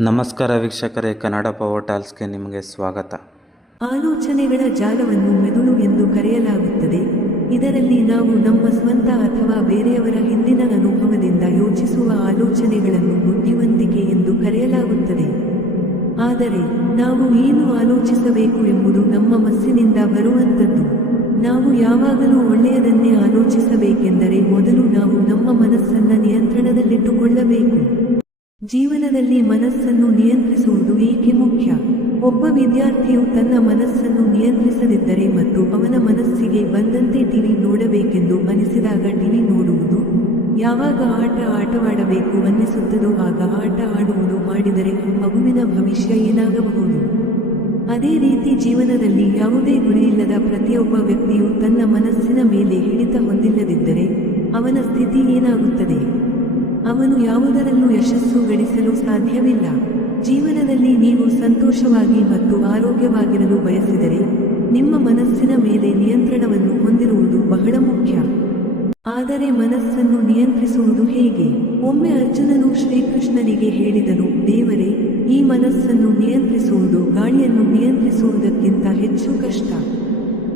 ನಮಸ್ಕಾರ ವೀಕ್ಷಕರೇ, ಕನ್ನಡ ಪವರ್ ಟಾಲ್ಸ್ಗೆ ನಿಮಗೆ ಸ್ವಾಗತ. ಆಲೋಚನೆಗಳ ಜಾಲವನ್ನು ಮೆದುಳು ಎಂದು ಕರೆಯಲಾಗುತ್ತದೆ. ಇದರಲ್ಲಿ ನಾವು ನಮ್ಮ ಸ್ವಂತ ಅಥವಾ ಬೇರೆಯವರ ಹಿಂದಿನ ಅನುಭವದಿಂದ ಯೋಚಿಸುವ ಆಲೋಚನೆಗಳನ್ನು ಬುದ್ಧಿವಂತಿಕೆ ಎಂದು ಕರೆಯಲಾಗುತ್ತದೆ. ಆದರೆ, ನಾವು ಏನು ಆಲೋಚಿಸಬೇಕು ಎಂಬುದು ನಮ್ಮ ಮನಸ್ಸಿನಿಂದ ಬರುವಂಥದ್ದು. ನಾವು ಯಾವಾಗಲೂ ಒಳ್ಳೆಯದನ್ನೇ ಆಲೋಚಿಸಬೇಕೆಂದರೆ ಮೊದಲು ನಾವು ನಮ್ಮ ಮನಸ್ಸನ್ನು ನಿಯಂತ್ರಣದಲ್ಲಿಟ್ಟುಕೊಳ್ಳಬೇಕು. ಜೀವನದಲ್ಲಿ ಮನಸ್ಸನ್ನು ನಿಯಂತ್ರಿಸುವುದು ಏಕೆ ಮುಖ್ಯ? ಒಬ್ಬ ವಿದ್ಯಾರ್ಥಿಯು ತನ್ನ ಮನಸ್ಸನ್ನು ನಿಯಂತ್ರಿಸದಿದ್ದರೆ ಮತ್ತು ಅವನ ಮನಸ್ಸಿಗೆ ಬಂದಂತೆ ಟಿವಿ ನೋಡಬೇಕೆಂದು ಅನಿಸಿದಾಗ ಟಿವಿ ನೋಡುವುದು? ಯಾವಾಗ ಆಟ ಆಟವಾಡಬೇಕು ಅನ್ನಿಸುತ್ತದೋ ಆಗ ಆಟ ಆಡುವುದು ಮಾಡಿದರೆ ಮಗುವಿನ ಭವಿಷ್ಯ ಏನಾಗಬಹುದು? ಅದೇ ರೀತಿ ಜೀವನದಲ್ಲಿ ಯಾವುದೇ ಗುರಿಯಿಲ್ಲದ ಪ್ರತಿಯೊಬ್ಬ ವ್ಯಕ್ತಿಯು ತನ್ನ ಮನಸ್ಸಿನ ಮೇಲೆ ಹಿಡಿತ ಹೊಂದಿಲ್ಲದಿದ್ದರೆ ಅವನ ಸ್ಥಿತಿ ಏನಾಗುತ್ತದೆ? ಅವನು ಯಾವುದರಲ್ಲೂ ಯಶಸ್ಸು ಗಳಿಸಲು ಸಾಧ್ಯವಿಲ್ಲ. ಜೀವನದಲ್ಲಿ ನೀವು ಸಂತೋಷವಾಗಿ ಮತ್ತು ಆರೋಗ್ಯವಾಗಿರಲು ಬಯಸಿದರೆ ನಿಮ್ಮ ಮನಸ್ಸಿನ ಮೇಲೆ ನಿಯಂತ್ರಣವನ್ನು ಹೊಂದಿರುವುದು ಬಹಳ ಮುಖ್ಯ. ಆದರೆ ಮನಸ್ಸನ್ನು ನಿಯಂತ್ರಿಸುವುದು ಹೇಗೆ? ಒಮ್ಮೆ ಅರ್ಜುನನು ಶ್ರೀಕೃಷ್ಣನಿಗೆ ಹೇಳಿದನು, ದೇವರೇ, ಈ ಮನಸ್ಸನ್ನು ನಿಯಂತ್ರಿಸುವುದು ಗಾಳಿಯನ್ನು ನಿಯಂತ್ರಿಸುವುದಕ್ಕಿಂತ ಹೆಚ್ಚು ಕಷ್ಟ.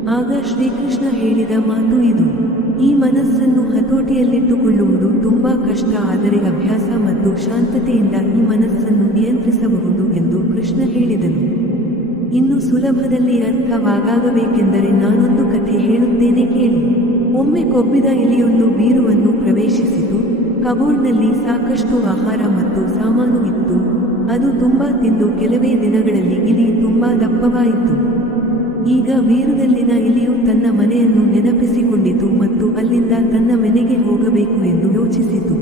ಆಗ ಶ್ರೀಕೃಷ್ಣ ಹೇಳಿದ ಮಾತು ಇದು. ಈ ಮನಸ್ಸನ್ನು ಹತೋಟಿಯಲ್ಲಿಟ್ಟುಕೊಳ್ಳುವುದು ತುಂಬಾ ಕಷ್ಟ, ಆದರೆ ಅಭ್ಯಾಸ ಮತ್ತು ಶಾಂತತೆಯಿಂದ ಈ ಮನಸ್ಸನ್ನು ನಿಯಂತ್ರಿಸಬಹುದು ಎಂದು ಕೃಷ್ಣ ಹೇಳಿದನು. ಇನ್ನು ಸುಲಭದಲ್ಲಿ ಅರ್ಥವಾಗಬೇಕೆಂದರೆ ನಾನೊಂದು ಕಥೆ ಹೇಳುತ್ತೇನೆ ಕೇಳಿ. ಒಮ್ಮೆ ಕೊಬ್ಬಿದ ಇಲಿಯೊಂದು ಬೀರುವನ್ನು ಪ್ರವೇಶಿಸಿತು. ಕಬೋರ್ಡ್ನಲ್ಲಿ ಸಾಕಷ್ಟು ಆಹಾರ ಮತ್ತು ಸಾಮಾನು ಇತ್ತು. ಅದು ತುಂಬಾ ತಿಂದು ಕೆಲವೇ ದಿನಗಳಲ್ಲಿ ಇಲಿ ತುಂಬಾ ದಪ್ಪವಾಯಿತು. ಈಗ ಬೀರುದಲ್ಲಿನ ಇಲಿಯು ತನ್ನ ಮನೆಯನ್ನು ನೆನಪಿಸಿಕೊಂಡಿತು ತನ್ನ ಮನೆಗೆ ಹೋಗಬೇಕು ಎಂದು ಯೋಚಿಸಿತು.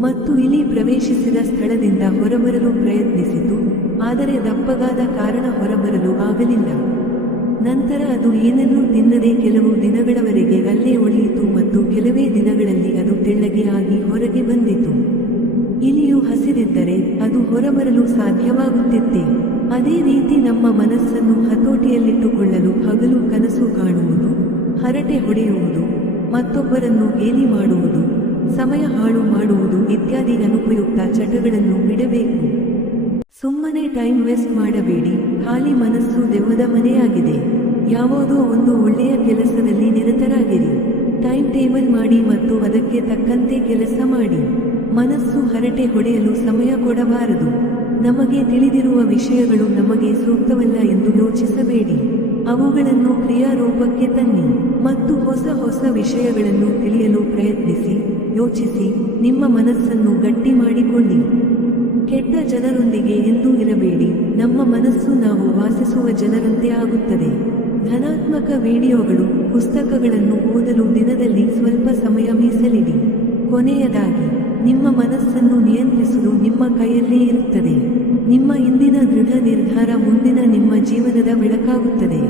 ಮತ್ತು ಇಲಿ ಪ್ರವೇಶಿಸಿದ ಸ್ಥಳದಿಂದ ಹೊರಬರಲು ಪ್ರಯತ್ನಿಸಿತು, ಆದರೆ ದಪ್ಪಗಾದ ಕಾರಣ ಹೊರಬರಲು ಆಗಲಿಲ್ಲ. ನಂತರ ಅದು ಏನನ್ನೂ ತಿನ್ನದೆ ಕೆಲವು ದಿನಗಳವರೆಗೆ ಅಲ್ಲೇ ಉಳಿಯಿತು ಮತ್ತು ಕೆಲವೇ ದಿನಗಳಲ್ಲಿ ಅದು ತೆಳ್ಳಗೆ ಆಗಿ ಹೊರಗೆ ಬಂದಿತು. ಇಲಿಯು ಹಸಿದಿದ್ದರೆ ಅದು ಹೊರಬರಲು ಸಾಧ್ಯವಾಗುತ್ತಿತ್ತೆ. ಅದೇ ರೀತಿ ನಮ್ಮ ಮನಸ್ಸನ್ನು ಹತೋಟಿಯಲ್ಲಿಟ್ಟುಕೊಳ್ಳಲು ಹಗಲು ಕನಸು ಕಾಣುವುದು, ಹರಟೆ ಹೊಡೆಯುವುದು ಮತ್ತೊಬ್ಬರನ್ನು ಗೇಲಿ ಮಾಡುವುದು, ಸಮಯ ಹಾಳು ಮಾಡುವುದು ಇತ್ಯಾದಿ ಅನುಪಯುಕ್ತ ಚಟಗಳನ್ನು ಬಿಡಬೇಕು. ಸುಮ್ಮನೆ ಟೈಮ್ ವೇಸ್ಟ್ ಮಾಡಬೇಡಿ, ಖಾಲಿ ಮನಸ್ಸು ದೆವ್ವದ ಮನೆಯಾಗಿದೆ. ಯಾವುದೋ ಒಂದು ಒಳ್ಳೆಯ ಕೆಲಸದಲ್ಲಿ ನಿರತರಾಗಿರಿ. ಟೈಮ್ ಟೇಬಲ್ ಮಾಡಿ ಮತ್ತು ಅದಕ್ಕೆ ತಕ್ಕಂತೆ ಕೆಲಸ ಮಾಡಿ. ಮನಸ್ಸು ಹರಟೆ ಹೊಡೆಯಲು ಸಮಯ ಕೊಡಬಾರದು. ನಮಗೆ ತಿಳಿದಿರುವ ವಿಷಯಗಳು ನಮಗೆ ಸೂಕ್ತವಲ್ಲ ಎಂದು ಯೋಚಿಸಬೇಡಿ ಅವುಗಳನ್ನು ಕ್ರಿಯಾರೂಪಕ್ಕೆ ತನ್ನಿ ಮತ್ತು ಹೊಸ ಹೊಸ ವಿಷಯಗಳನ್ನು ತಿಳಿಯಲು ಪ್ರಯತ್ನಿಸಿ, ಯೋಚಿಸಿ, ನಿಮ್ಮ ಮನಸ್ಸನ್ನು ಗಟ್ಟಿ ಮಾಡಿಕೊಳ್ಳಿ. ಕೆಟ್ಟ ಜನರೊಂದಿಗೆ ಎಂದೂ ಇರಬೇಡಿ, ನಮ್ಮ ಮನಸ್ಸು ನಾವು ವಾಸಿಸುವ ಜನರಂತೆ ಆಗುತ್ತದೆ. ಧನಾತ್ಮಕ ವಿಡಿಯೋಗಳು ಪುಸ್ತಕಗಳನ್ನು ಓದಲು ದಿನದಲ್ಲಿ ಸ್ವಲ್ಪ ಸಮಯ ಮೀಸಲಿಡಿ. ಕೊನೆಯದಾಗಿ, ನಿಮ್ಮ ಮನಸ್ಸನ್ನು ನಿಯಂತ್ರಿಸಲು ನಿಮ್ಮ ಕೈಯಲ್ಲೇ ಇರುತ್ತದೆ. ನಿಮ್ಮ ಇಂದಿನ ದೃಢ ನಿರ್ಧಾರ ಮುಂದಿನ ನಿಮ್ಮ ಜೀವನದ ಬೆಳಕಾಗುತ್ತದೆ.